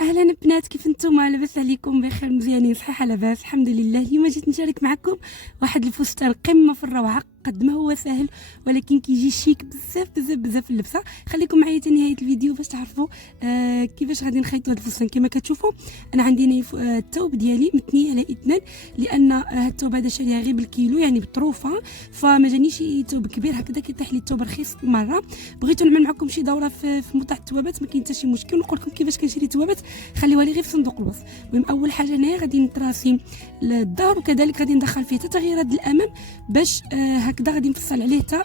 اهلا بنات، كيف نتوما؟ لاباس عليكم؟ بخير مزيانين؟ صحيحه لاباس الحمد لله. اليوم جيت نشارك معكم واحد الفستان قمه في الروعه، قد ما هو سهل ولكن كيجي شيك بزاف بزاف بزاف في اللبسه. خليكم معايا حتى نهايه الفيديو باش تعرفوا كيفاش غادي نخيطوا هذا الفستان. كما كتشوفوا انا عندي الثوب ديالي متني على اثنان، لان هذا الثوب هذا شاريها غير بالكيلو يعني بالطروفه، فما جانيش ثوب كبير هكذا كيطيح لي الثوب رخيص مره. بغيت نعمل معكم شي دوره في موضوع الثوابات، ما كاين حتى شي مشكل، ونقول لكم كيفاش كنشري ثوابات خليوها لي غير في صندوق الوصف. المهم اول حاجه هنايا غادي نتراسي الظهر، وكذلك غادي ندخل فيه حتى تغييرات الامام باش هكذا غادي نفصل عليه حتى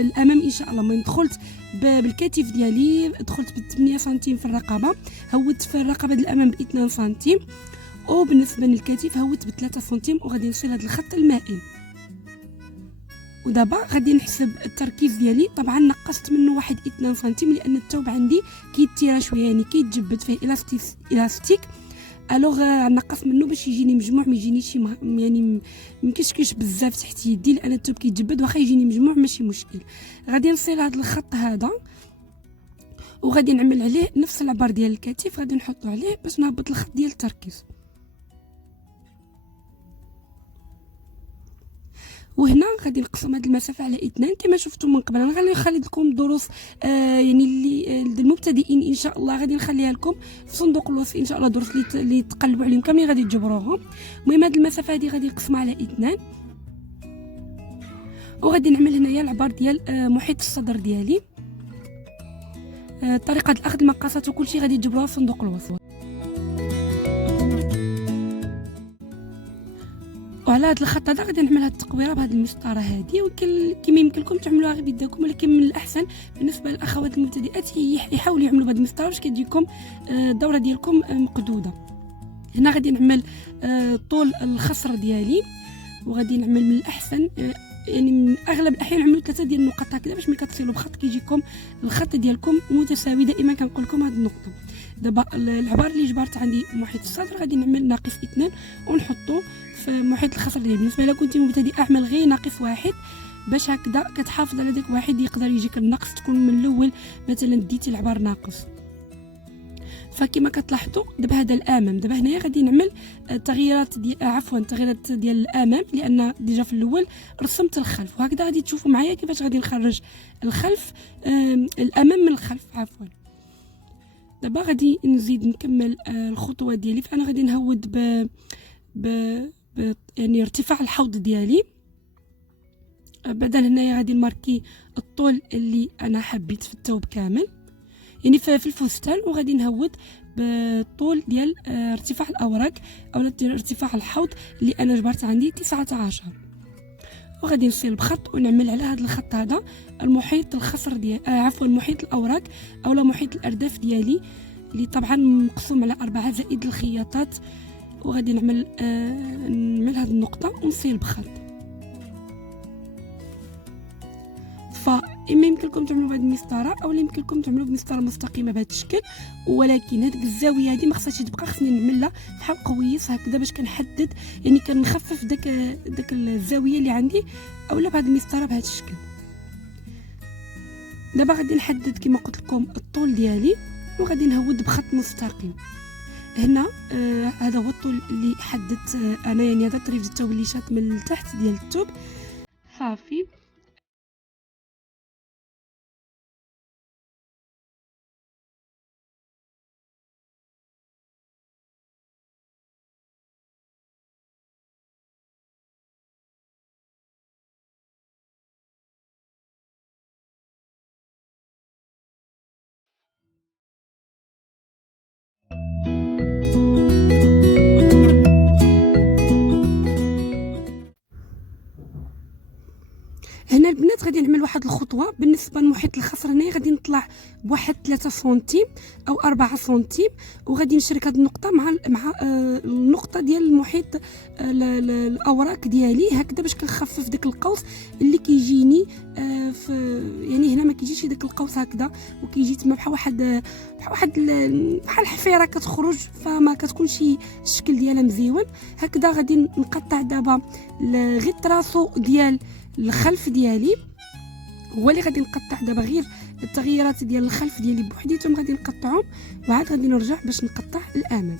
الامام ان شاء الله. المهم دخلت بالكتف ديالي، دخلت ب 8 سنتيم في الرقبه، هودت في الرقبه ديال الامام ب 2 سنتيم، وبالنسبه للكتف هودت ب 3 سنتيم، وغادي نوصل هذا الخط المائل. ودابا غادي نحسب التركيز ديالي. طبعا نقصت منه واحد 2 سنتيم لان الثوب عندي كيتيرا شويه، يعني كيتجبد فيه الاستيك الوغ نقص منه باش يجيني مجموع، ما يجينيش يعني مكشكش بزاف تحت يدي، لان الثوب كيتجبد واخا يجيني مجموع ماشي مشكل. غادي نصير هذا الخط هذا وغادي نعمل عليه نفس العبار ديال الكتف، غادي نحطو عليه باش نهبط الخط ديال التركيز. وهنا غادي نقسم هذه المسافه على 2 كما شفتوا من قبل. انا غادي نخلي لكم دروس يعني اللي للمبتدئين ان شاء الله، غادي نخليها لكم في صندوق الوصف ان شاء الله، دروس اللي تقلبوا عليهم كاملين غادي تجبروهم. المهم هذه المسافه هذه غادي نقسمها على 2، وغادي نعمل هنايا العبار ديال محيط الصدر ديالي. طريقه اخذ المقاسات وكل شيء غادي تجبروها في صندوق الوصف. وعلى هذا الخط هذا غادي نعمل هذه التقويره بهذه المسطره هذه، وكما يمكن لكم تعملوها غير بيدكم، ولكن من الاحسن بالنسبه للاخوات المبتدئات يحاولوا يعملوا بهذه المسطره باش كتجيكم الدوره ديالكم مقدوده. هنا غادي نعمل طول الخصر ديالي، وغادي نعمل من الاحسن يعني من اغلب الاحيان نعملوا 3 ديال النقط هكذا باش ملي كتصلوا بخط كيجيكم الخط ديالكم متساوي. دائما كنقول لكم هذه النقطه. دابا العبار اللي جبرت عندي محيط الصدر غادي نعمل ناقص 2 ونحطو في محيط الخصر ديالي. بالنسبه لك كنتي مبتدئه اعمل غير ناقص 1 باش هكذا كتحافظ على داك واحد، يقدر يجيك النقص تكون من الاول مثلا ديتي العبار ناقص. فكما كتلاحظوا دابا هذا الامام، دابا هنايا غادي نعمل تغييرات ديال الامام، لان ديجا في الاول رسمت الخلف، وهكذا غادي تشوفوا معايا كيفاش غادي نخرج الخلف الامام من الخلف عفوا. دابا غادي نزيد نكمل الخطوه ديالي. فانا غادي نهود يعني ارتفاع الحوض ديالي. بعدا هنايا غادي نماركي الطول اللي انا حبيت في الثوب كامل، يعني في الفستان، وغادي نهود بالطول ديال ارتفاع الاوراق او ارتفاع الحوض اللي انا جبرت عندي 19، وغادي نصير بخط ونعمل على هذا الخط هذا المحيط الخصر ديال عفوا محيط الاوراق او محيط الارداف ديالي، اللي طبعا مقسوم على 4 زائد الخياطات. وغادي نعمل هذه النقطه ونصير بخط. فإما يمكن لكم تعملوا بهذه المسطره او يمكن لكم تعملوا بمسطره مستقيمه بهذا الشكل، ولكن هذيك الزاويه هذه ما خصهاش تبقى، خصني نعملها بحال قويص هكذا باش كنحدد يعني كنخفف داك الزاويه اللي عندي، اولا بهذه المسطره بهذا الشكل. دابا غادي نحدد كما قلت لكم الطول ديالي، وغادي نهود بخط مستقيم. هنا هذا هو الطول اللي حددت انا، يعني هذا طريف الثوب اللي شات من التحت ديال الثوب. صافي هنا البنات غادي نعمل واحد الخطوه بالنسبه لمحيط الخصر. هنا غادي نطلع بواحد 3 سنتيم او 4 سنتيم، وغادي نشرك هذه النقطه مع النقطه ديال المحيط الاوراق ديالي هكذا باش كنخفف داك القوس اللي كيجيني يعني هنا ما كيجيش داك القوس هكذا، وكيجي تما بحال بحال حفيره كتخرج، فما كتكونش الشكل ديالها مزيون. هكذا غادي نقطع دابا غير التراسو ديال الخلف ديالي، هو اللي غادي نقطع دابا غير التغييرات ديال الخلف ديالي بوحديتهم غادي نقطعهم، وعاد غادي نرجع باش نقطع الامام.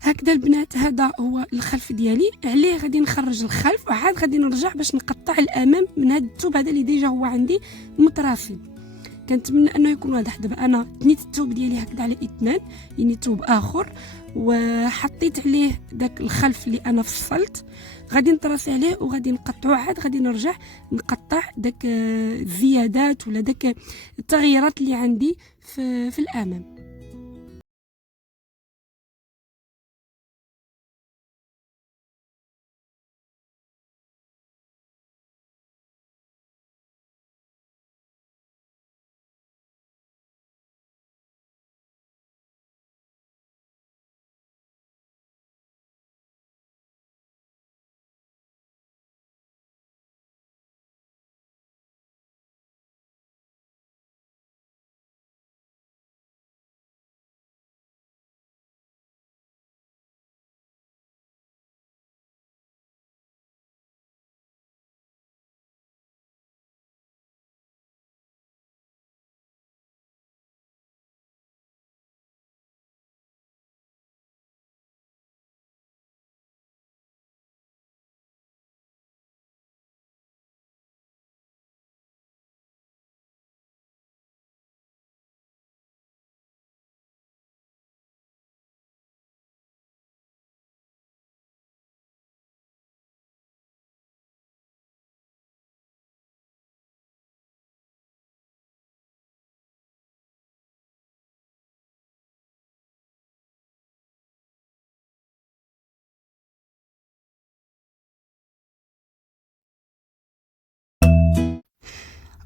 هكذا البنات هذا هو الخلف ديالي، عليه غادي نخرج الخلف وعاد غادي نرجع باش نقطع الامام من هذا الثوب هذا اللي ديجا هو عندي متراصل. كنتمنى انه يكون واضح. دابا انا تنيت الثوب ديالي هكذا على اثنان، يعني ثوب اخر، وحطيت عليه داك الخلف اللي انا فصلت، غادي نطراسي عليه وغادي نقطعو، عاد غادي نرجع نقطع داك الزيادات ولا داك التغييرات اللي عندي في الامام.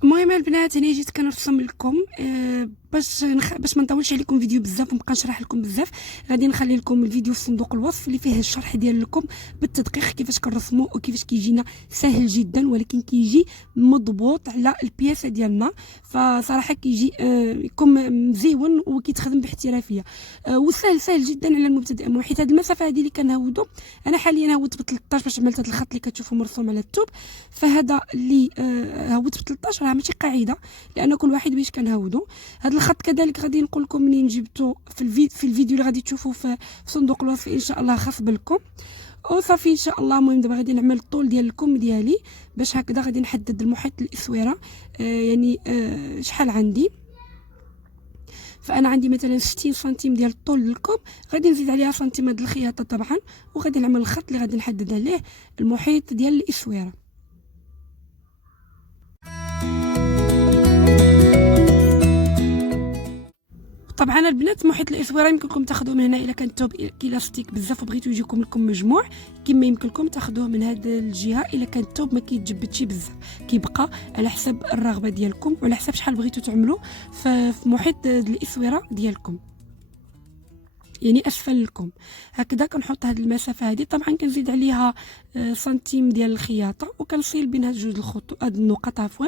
المهم البنات هنا جيت كنرسم لكم باش ما نطولش عليكم فيديو بزاف ومبقى نشرح لكم بزاف. غادي نخلي لكم الفيديو في صندوق الوصف اللي فيه الشرح ديال لكم بالتدقيق كيفاش كنرسموا وكيفاش كيجينا سهل جدا، ولكن كيجي مضبوط على البياسه ديالنا. فصراحه كيجي يكون مزيون وكيتخدم باحترافيه وسهل سهل جدا على المبتدئ. حيت هذه المسافه هذه اللي كنهودو انا حاليا هودت ب 13 باش عملت هذا الخط اللي كتشوفوا مرسوم على الثوب. فهذا اللي هودت ب 13 راه ماشي قاعده، لان كل واحد باش كنهودو. هذا الخط كذلك غادي نقول لكم منين جبتو في الفيديو اللي غادي تشوفوه في صندوق الوصف ان شاء الله خاص بالكم. وصافي ان شاء الله. المهم دابا غادي نعمل الطول ديال الكم ديالي باش هكذا غادي نحدد المحيط الاسوره يعني شحال عندي. فانا عندي مثلا 60 سنتيم ديال الطول للكم، غادي نزيد عليها سنتيم هاد الخياطه طبعا، وغادي نعمل الخط اللي غادي نحدد عليه المحيط ديال الاسوره. طبعا البنات محيط الاسوره يمكن لكم تاخذوه من هنا الا كان الثوب كيلاستيك بزاف وبغيتو يجيكم لكم مجموع، كما يمكن لكم تاخذوه من هذه الجهه الا كان الثوب ما كيتجبدش بزاف، كيبقى على حسب الرغبه ديالكم وعلى حسب شحال بغيتو تعملوا في محيط الاسوره ديالكم، يعني اسفل لكم. هكذا كنحط هذه المسافه هذه، طبعا كنزيد عليها سنتيم ديال الخياطه وكنصيل بين هاد جوج الخطوط هاد النقط عفوا.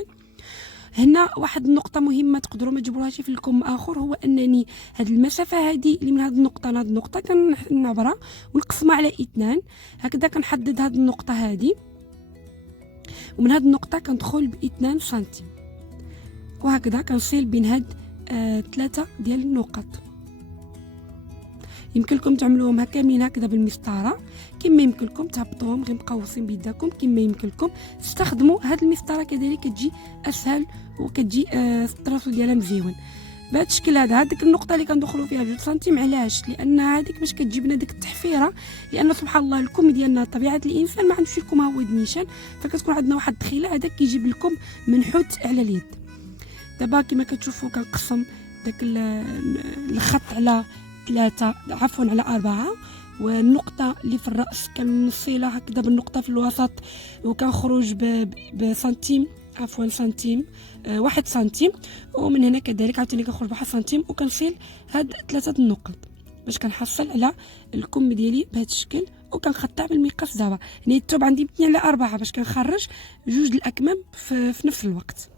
هنا واحد النقطه مهمه تقدروا ما تجبروهاش في الكم اخر، هو انني هذه المسافه هذه اللي من هذه النقطه لهذه النقطه كنعبرها ونقسمها على اثنان. هكذا كنحدد هذه النقطه هذه، ومن هذه النقطه كندخل باثنان سنتيم، وهكذا كنصيل بين هاد 3 ديال النقط. يمكن لكم تعملوهم كاملين هكذا بالمسطره، كما يمكن لكم تهبطوهم غير مقوسين بيدكم، كما يمكن لكم تستخدموا هذه المسطره كذلك كتجي اسهل وكتجي التراص ديالها مزيون بهذا الشكل هذا. هذيك النقطه اللي كندخلوا فيها 2 سنتيم، علاش؟ لان هذيك باش كتجيب لنا ديك التحفيره، لان سبحان الله الكم ديالنا طبيعه الانسان ما عندوش الكم هود نيشان، فكتكون عندنا واحد الدخيله هذاك كيجيب لكم منحوت على اليد. دابا كما كتشوفوا كنقسم داك الخط على 3 عفوا على 4، والنقطه اللي في الراس كنصيلها هكذا بالنقطه في الوسط، وكنخرج بسنتيم عفوا سنتيم 1 سنتيم، ومن هنا كذلك عاوتاني كنخرج ب1 سنتيم وكنصيل هاد 3 النقط باش كنحصل على الكم ديالي بهذا الشكل. وكنقطع بالمقاس. دابا يعني الثوب عندي 2 على 4 باش كنخرج جوج الاكمام في نفس الوقت.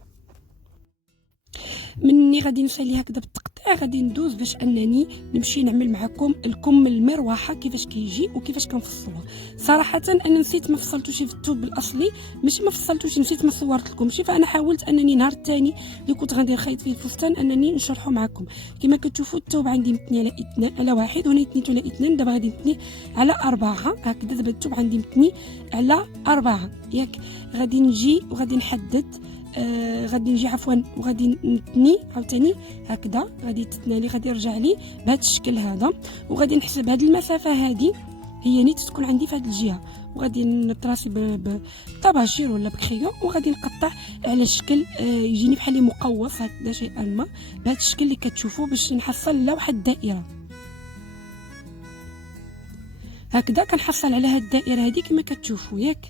مني غادي نسالي هكذا بالتقطيع المقطع غادي ندوز باش انني نمشي نعمل معكم الكم المروحه كيفاش كيجي وكيفاش كنفصلوه. صراحه انا نسيت ما فصلتوش في الثوب الاصلي، ماشي ما فصلتوش، نسيت ما صورت لكمش، فانا حاولت انني نهار الثاني اللي كنت غندير خيط فيه الفستان انني نشرحه معكم. كما كتشوفوا الثوب عندي متني على اثنين على واحد، وهنا تنيت على اثنين، دابا غادي نتني على اربعه هكذا. دابا الثوب عندي متني على اربعه ياك. غادي نجي وغادي نحدد غادي نجي عفوا وغادي نتني عاوتاني هكذا، غادي تتنى لي، غادي يرجع لي بهذا الشكل هذا، وغادي نحسب هذه المسافه هذه هي نيت تكون عندي في هذه الجهه، وغادي نطراسي بطباشير ولا بكريون، وغادي نقطع على الشكل يجيني بحال مقوس هكذا شيئا ما بهذا الشكل اللي كتشوفوا باش نحصل على واحد الدائره هكذا. كنحصل على هذه الدائره هذه كما كتشوفوا ياك.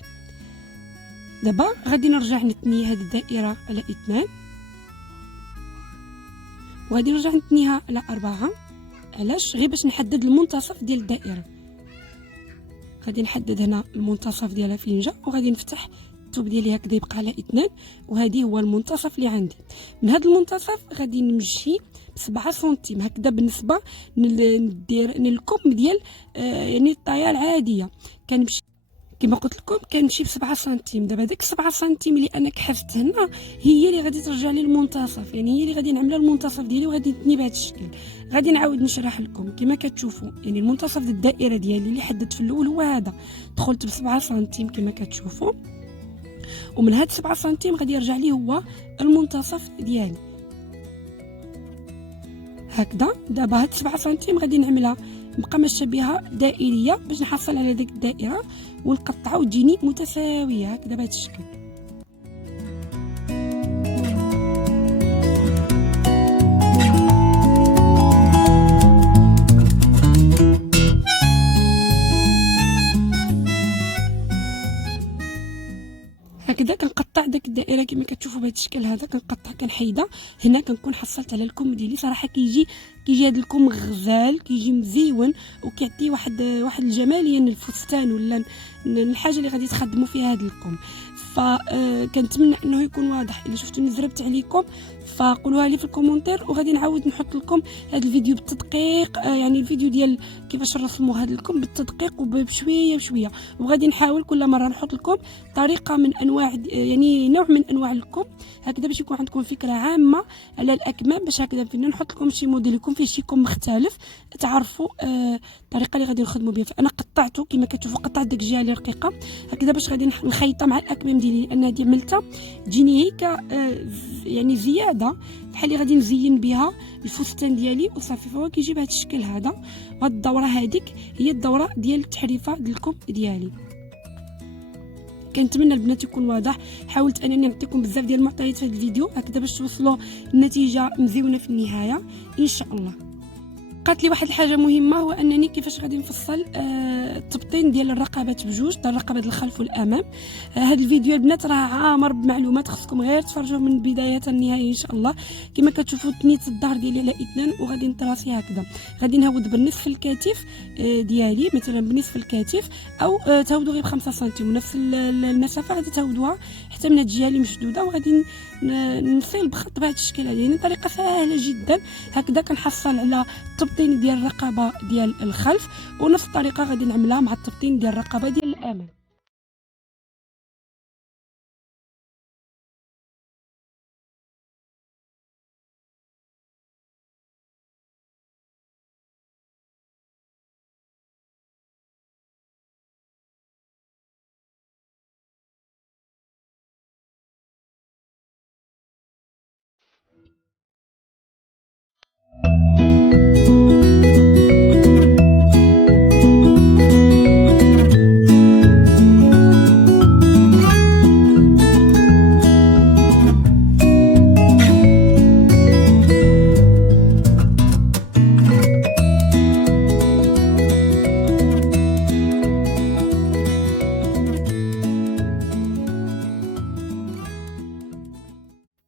دابا غادي نرجع نتني هذه الدائره على اثنان، وغادي نرجع نتنيها على اربعه. علاش؟ غير باش نحدد المنتصف ديال الدائره. غادي نحدد هنا المنتصف ديالها فين جا، وغادي نفتح الثوب ديالي هكذا يبقى على اثنان، وهذه هو المنتصف اللي عندي. من هذا المنتصف غادي نمشي ب7 سنتيم هكذا بالنسبه ندير الكم ديال يعني الطايه العاديه. كنمشي كما قلت لكم كنمشي ب7 سنتيم. دابا ديك 7 سنتيم اللي انا كحفت هنا هي اللي غادي ترجع لي المنتصف، يعني هي اللي غادي نعملها المنتصف ديالي، وغادي نتني بهذا الشكل. غادي نعاود نشرح لكم كما كتشوفوا، يعني المنتصف ديال الدائره ديالي اللي حددت في الاول هو هذا، دخلت ب7 سنتيم كما كتشوفوا، ومن هاد 7 سنتيم غادي يرجع لي هو المنتصف ديالي هكذا. دابا هاد 7 سنتيم غادي نعملها نبقى ماشيه بها دائريه باش نحصل على ديك الدائره ونقطعها وتجيني متساويه هكذا بهذا الشكل. هكذا كنقطع داك الدائره كما كتشوفوا بهذا الشكل هذا، كنقطع كنحيدها. هنا كنكون حصلت على الكم ديالي. صراحه كيجي هذا الكم غزال، كيجي مزيون، وكيعطي واحد الجماليه للفستان ولا الحاجه اللي غادي تخدموا فيها هذا الكم. فكنتمنى انه يكون واضح. الا شفتوني زربت عليكم فقولوها لي في الكومونتير، وغادي نعاود نحط لكم هذا الفيديو بالتدقيق، يعني الفيديو ديال كيفاش نرسموا هذا الكم بالتدقيق وبشويه بشويه. وغادي نحاول كل مره نحط لكم طريقه من انواع يعني نوع من انواع الكم هكذا باش يكون عندكم فكره عامه على الاكمام، باش هكذا فينا نحط لكم شي موديل يكون فيه شي كم مختلف تعرفوا الطريقه اللي غادي نخدموا بها. فانا قطعته كما كتشوفوا، قطعت ديك الجهه اللي رقيقه هكذا باش غادي نخيطها مع الاكمام ديالي، لان هذه عملتها تجيني هيك يعني زياده بحال اللي غادي نزين بها الفستان ديالي وصافي. فهو كيجي بهذا الشكل هذا. وهاد الدوره هذيك هي الدوره ديال التحريفه ديال الكم ديالي. كنتمنى البنات يكون واضح. حاولت انني نعطيكم بزاف ديال المعطيات في هذا الفيديو هكذا باش توصلوا النتيجه مزيونه في النهايه ان شاء الله. بقات لي واحد الحاجه مهمه، هو انني كيفاش غادي نفصل التبطين ديال الرقبات بجوج، ديال الرقبه ديال الخلف والامام. هذا الفيديو البنات راه عامر بمعلومات، خصكم غير تفرجوه من البدايه حتى النهايه ان شاء الله. كما كتشوفوا تنيت الظهر ديالي على اثنان، وغادي نطراسي هكذا. غادي نهود بالنصف الكتف ديالي، مثلا بنصف الكتف، او تهودوا غير ب5 سنتيم، ونفس المسافه غادي تهودوها حتى من هاد الجهه اللي مشدوده، وغادي نصيل بخط بهذا الشكل هذا. يعني طريقه سهله جدا هكذا كنحصل على التبطين ديال الرقبه ديال الخلف، ونفس الطريقه غادي نعملها مع التبطين ديال الرقبه ديال الامام.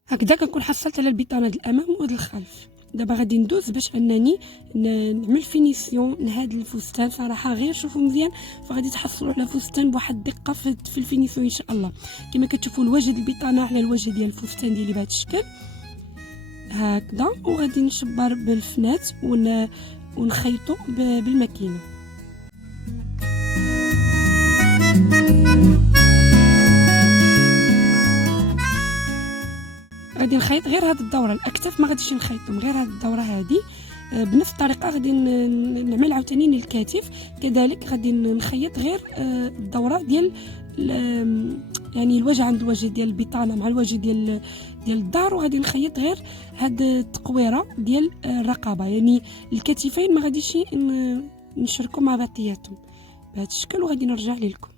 هكذا كنكون حصلت على البطانه ديال الامام وديال الخلف. دابا غادي ندوز باش انني نعمل فينيسيون لهذا الفستان. صراحه غير شوفوا مزيان فغادي تحصلوا على فستان بواحد الدقه في الفينيسيون ان شاء الله. كما كتشوفوا الوجه ديال البطانه على الوجه ديال الفستان ديالي بهذا الشكل هكذا، وغادي نشبر بالفنات ونخيطو بالماكينه. غادي نخيط غير هاد الدوره، الاكتاف ما غاديش نخيطهم، غير هاد الدوره هادي. بنفس الطريقه غادي نعمل عاوتاني الكتف كذلك، غادي نخيط غير الدوره ديال يعني الوجه عند الوجه ديال البطانه مع الوجه ديال الدار، وغادي نخيط غير هاد التقويره ديال الرقبه. يعني الكتفين ما غاديش نشركوا مع بعضياتهم بهذا الشكل، وغادي نرجع لكم.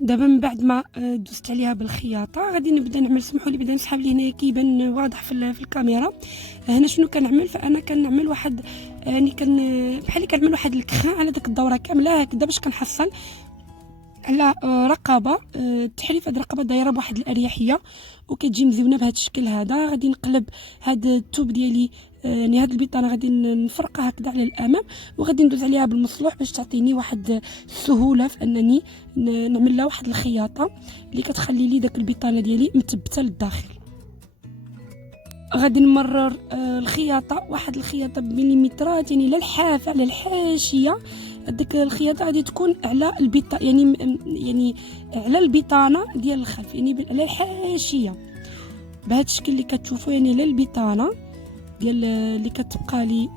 دابا من بعد ما دوزت عليها بالخياطه غادي نبدا نعمل. سمحوا لي بدا نسحب لي هنايا كيبان واضح في الكاميرا. هنا شنو كنعمل؟ فانا كنعمل واحد يعني بحال اللي كنعمل واحد الكخان على داك الدوره كامله هكذا باش كنحصل على رقبه. التحريف هاد الرقبه دايره بواحد الاريحيه وكتجي مزيونه بهذا الشكل هذا. غادي نقلب هاد الثوب ديالي، يعني هاد البطانه غادي نفرقها هكذا على الامام، وغادي ندوز عليها بالمصلوح باش تعطيني واحد السهوله في انني نعمل لها واحد الخياطه اللي كتخلي لي داك البطانه ديالي مثبته للداخل. غادي نمرر الخياطه، واحد الخياطه بمليمترات، يعني لا الحافه على الحاشيه. ديك الخياطه غادي تكون على البطانه، يعني على البطانه ديال الخلف، يعني على الحاشيه بهذا الشكل اللي كتشوفوا، يعني لا البطانه ديال اللي كتبقى لي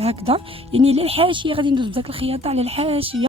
هكذا، يعني لا الحاشيه غادي ندوز بداك الخياطه على الحاشيه.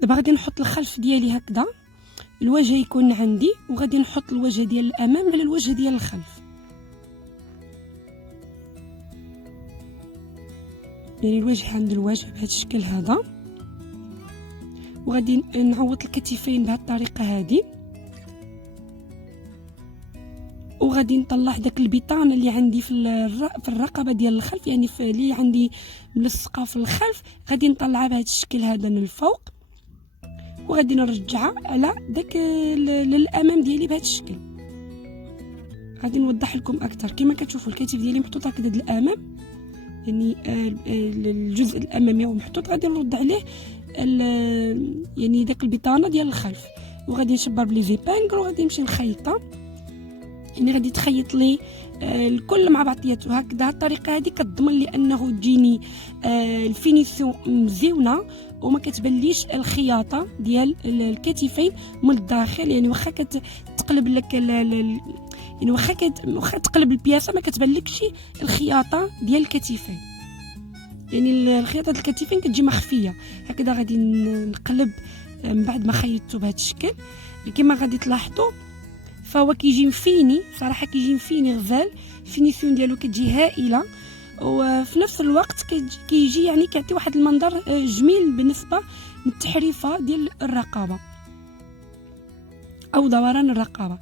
دابا غادي نحط الخلف ديالي هكذا، الوجه يكون عندي، وغادي نحط الوجه ديال الامام على الوجه ديال الخلف، يعني الوجه عند الوجه بهذا الشكل هذا. وغادي نعوض الكتفين بهذه الطريقه هذه، وغادي نطلع داك البطانه اللي عندي في الرقبه ديال الخلف، يعني اللي عندي ملصقه في الخلف، غادي نطلعها بهذا الشكل هذا من الفوق، وغادي نرجعها على داك للامام ديالي بهذا الشكل. غادي نوضح لكم اكثر. كما كتشوفوا الكتف ديالي محطوط هكذا الامام، يعني الجزء الامامي هو محطوط. غادي نرد عليه يعني داك البطانه ديال الخلف، وغادي نشبر بلي زيبانغل وغادي نمشي نخيطها. يعني غادي تخيط لي الكل مع بعضياته هكذا. الطريقه هذه كتضمن لي انه تجيني الفينيسيون مزيونه وما كتبانليش الخياطه ديال الكتفين من الداخل. يعني واخا كتقلب لك يعني واخا تقلب البياسه ما كتبانلكش الخياطه ديال الكتفين. يعني الخياطه ديال الكتفين كتجي مخفيه هكذا. غادي نقلب من بعد ما خيطته بهذا الشكل. كما غادي تلاحظوا فهو كيجي مفيني صراحه، كيجي مفيني غزال. الفينيسيون ديالو كتجي هائله، وفي نفس الوقت كيجي يعني كيعطي واحد المنظر جميل بالنسبه للتحريفه ديال الرقبه او دوران الرقبه.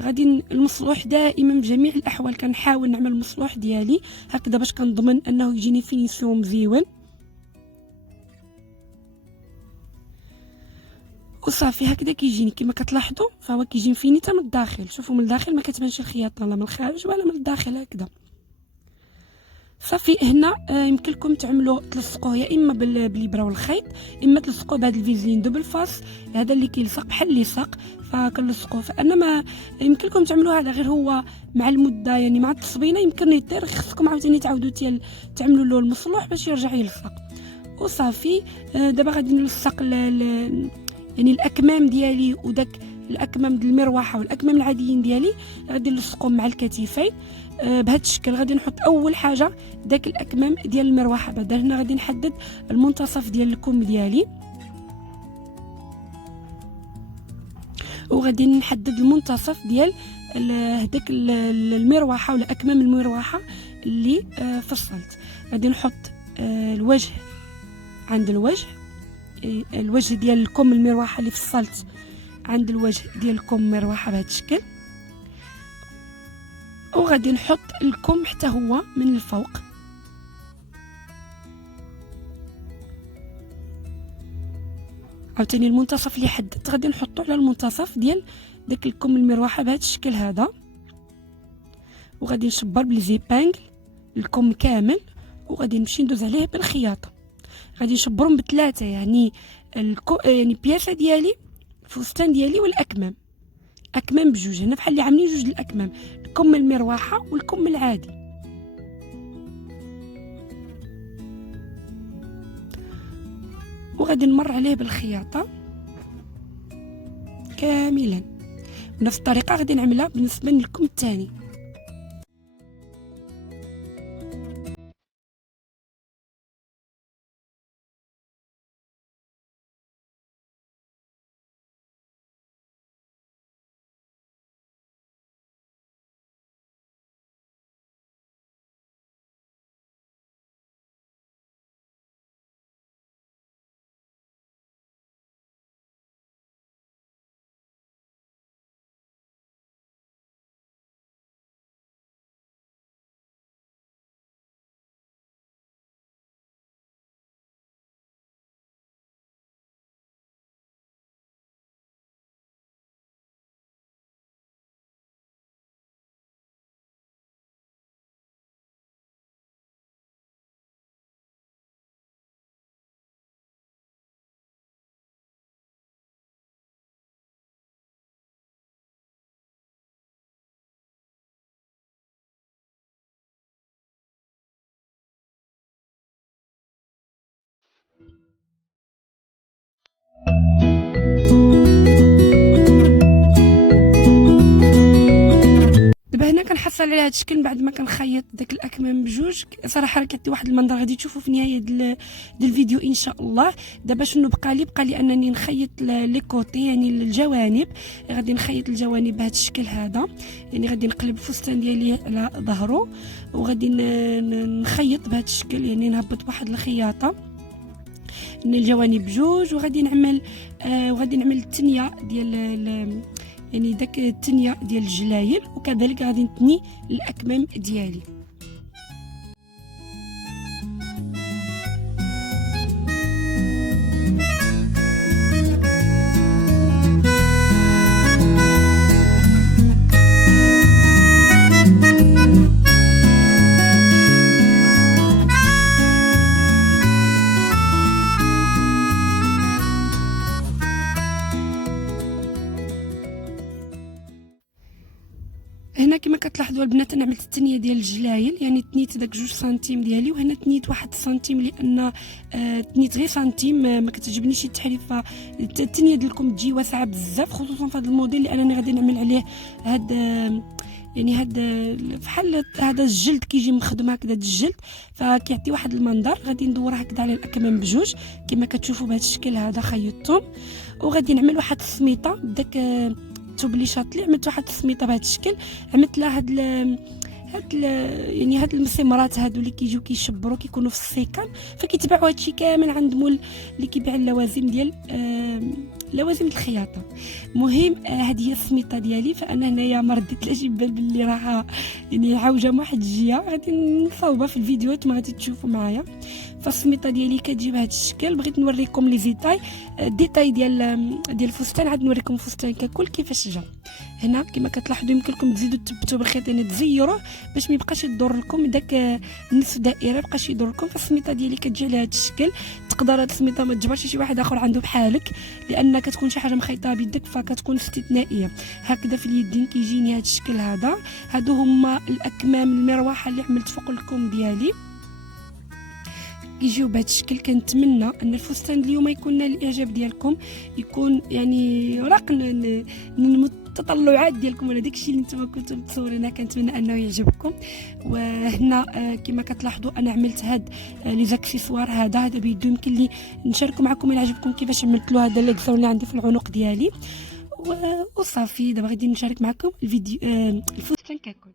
غادي المصلوح دائما بجميع الاحوال كنحاول نعمل المصلوح ديالي هكذا باش كنضمن انه يجيني فينيسيون مزيون وصافي. هكذا كيجيني كما كتلاحظوا، فهو كيجي مفيني حتى من الداخل. شوفوا من الداخل ما كتبانش الخياطه لا من الخارج ولا من الداخل هكذا. صافي هنا يمكن لكم تعملوا تلصقوه يا اما بالابره والخيط، اما تلصقوه بهذا الفيزلين دوبل فاس هذا اللي كيلصق بحال اللصق فكنلصقوه. فانا ما يمكن لكم تعملوا هذا غير هو مع المده، يعني مع التصبينه يمكن يطير. خصكم عاوتاني تعاودوا تعملوا له المصلوح باش يرجع يلصق. وصافي دابا غادي نلصق يعني الاكمام ديالي وداك الاكمام ديال المروحه والاكمام العاديين ديالي غادي نلصقهم مع الكتفين بهذا الشكل. غادي نحط اول حاجه داك الاكمام ديال المروحه. بعد هنا غادي نحدد المنتصف ديال الكم ديالي، وغادي نحدد المنتصف ديال هذاك المروحه ولا اكمام المروحه اللي فصلت. غادي نحط الوجه عند الوجه ديال الكم المروحه اللي فصلت عند الوجه ديال الكم المروحه بهذا الشكل. وغادي نحط الكم حتى هو من الفوق. عاوتاني المنتصف اللي حددت غادي نحطو على المنتصف ديال داك الكم المروحه بهذا الشكل هذا. وغادي نشبر بليزيبانغل الكم كامل، وغادي نمشي ندوز عليه بالخياطه. غادي نشبرهم بثلاثه، يعني يعني البياسه ديالي الفستان ديالي والاكمام، اكمام بجوج. هنا بحال اللي عاملين جوج الاكمام، الكم المروحه والكم العادي. وغادي نمر عليه بالخياطه كاملا. بنفس الطريقه غادي نعملها بالنسبه للكم الثاني. دابا هنا كنحصل على هذا الشكل بعد ما كنخيط داك الاكمام بجوج. صراحه راه كيعطي واحد المنظر غادي تشوفوا في نهايه ديال الفيديو ان شاء الله. دابا شنو بقى لي انني نخيط لي كوتي، يعني الجوانب. غادي نخيط الجوانب بهذا الشكل هذا، يعني غادي نقلب الفستان ديالي على ظهره وغادي نخيط بهذا الشكل، يعني نهبط واحد الخياطه الجوانب بجوج. وغادي نعمل التنيه ديال يعني داك التنيه ديال الجلايل، وكذلك غادي نتني الاكمام ديالي. هنا كما كتلاحظوا البنات انا عملت التنيه ديال الجلايل، يعني تنيت داك 2 سنتيم ديالي، وهنا تنيت 1 سنتيم لان تنيت غير سنتيم ما كتعجبنيش التحريفه. التنيه ديالكم تجي واسعه بزاف خصوصا في هذا الموديل لانني غادي نعمل عليه هاد يعني هذا بحال هذا الجلد كيجي مخدوم هكذا الجلد، فكيعطي واحد المنظر. غادي ندور هكذا على الاكمام بجوج كما كتشوفوا بهذا الشكل هذا خيطتهم، وغادي نعمل واحد السميطه بداك التوبليشات اللي عملت واحد السميطه بهذا الشكل. عملت لها يعني هاد المسمرات هادو اللي كيجيو كيشبروا كيكونوا في السيكان، فكيتباعوا هادشي كامل عند مول اللي كيبيع اللوازم ديال لوازم الخياطه. المهم هذه هي السميطه ديالي. فانا هنايا ما رديت لا شي بال باللي راها يعني عوجه من واحد الجهه، غادي نصاوبها في الفيديوهات ما غادي تشوفوا معايا. فالسميطه ديالي كتجي بهذا الشكل. بغيت نوريكم لي ديتاي ديال الفستان. عاد نوريكم الفستان ككل كيفاش جا. هنا كما كتلاحظوا يمكن لكم تزيدوا تثبتوا بالخيط يعني تزيروه باش ما يبقاش يضر لكم داك النصف دائره يبقاش يضر لكم. فالسميطه ديالي كتجي على هذا الشكل. تقدر هاد السميطه ما تجبرش شي واحد اخر عنده بحالك لان كتكون شي حاجه مخيطه بيدك فكتكون استثنائيه. هكذا في اليدين كيجيني هذا الشكل هذا. هادو هما الاكمام المروحه اللي عملت فوق الكم ديالي يجيو بهذا الشكل. كنتمنى ان الفستان اليوم يكون نال الاعجاب ديالكم، يكون يعني راق التطلعات ديالكم ولا داكشي اللي نتوما كنتو متصورينه. كنتمنى انه يعجبكم. وهنا كما كتلاحظوا انا عملت هاد لي زاكسيسوار هذا بيدو. يمكن لي نشاركوا معكم الى عجبكم كيفاش عملت له هذا الاكسسوار اللي عندي في العنق ديالي. وصافي دابا غادي نشارك معكم الفيديو الفستان ككل.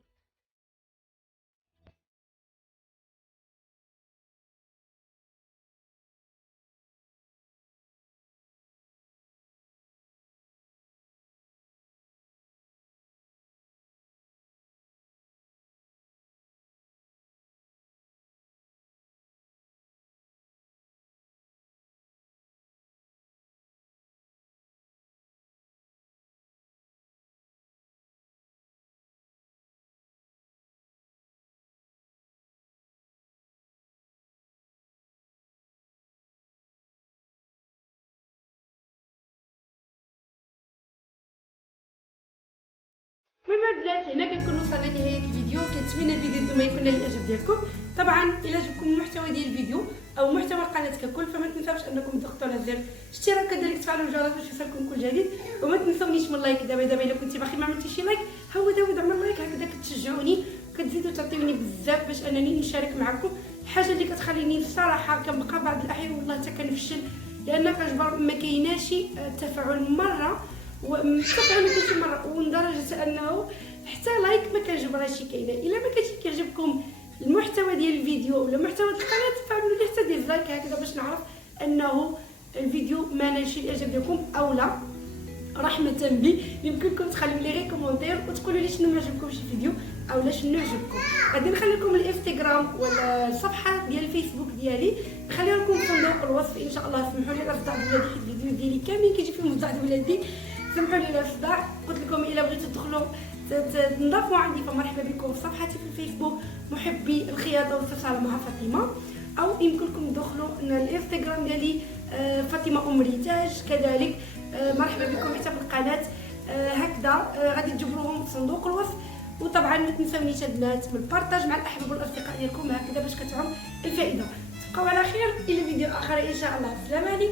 المهم البنات هنا كنكون وصلنا لنهايه الفيديو. كنتمنى الفيديو نتوما يكون نال الاعجاب ديالكم. طبعا الا عجبكم المحتوى ديال الفيديو او محتوى القناه ككل فما تنساوش انكم تضغطوا على زر الاشتراك وكذلك تفعلوا الجرس باش يوصلكم كل جديد. وما تنسونيش من لايك. دابا الا كنتي باقي ما عملتيش لايك هو دابا عمل لايك هكذا كتشجعوني وكتزيدوا تعطيوني بزاف باش انني نشارك معكم الحاجه اللي كتخليني الصراحه كنبقى بعض الاحيان والله حتى كنفشل لان كنجبر ما كايناش التفاعل مره ومتفاعل ما كاينش مره ولدرجه انه حتى لايك ما كنجبرهاش كاينه. الا ما كانش كيعجبكم المحتوى ديال الفيديو ولا محتوى القناه فعملوا لي حتى ديزلايك هكذا باش نعرف انه الفيديو ما نالش الاعجاب ديالكم او لا. رحمه بي يمكنكم تخليوا لي غير كومونتير وتقولوا لي شنو ما عجبكمش الفيديو او لا شنو عجبكم. غادي نخلي لكم الانستغرام ولا الصفحه ديال الفيسبوك ديالي نخليها لكم في صندوق الوصف ان شاء الله. سمحوا لي على الصداع ديال الفيديو ديالي كاملين كيجي فيهم الصداع ديال ولادي. سمحوا لي على الصداع. قلت لكم الا بغيتوا تدخلوا تنضافوا عندي فمرحبا بكم في صفحتي في الفيسبوك محبي الخياطه والاستفسار مع فاطمه، او يمكنكم تدخلوا الانستغرام ديالي فاطمه ام ريتاج كذلك. مرحبا بكم حتى في القناه هكذا غادي تجبروهم في صندوق الوصف. وطبعا ما تنساونيش البنات من البارطاج مع الاحباب والاصدقاء ديالكم هكذا باش كتعم الفائده. تبقاو على خير الى فيديو اخر ان شاء الله. السلام عليكم.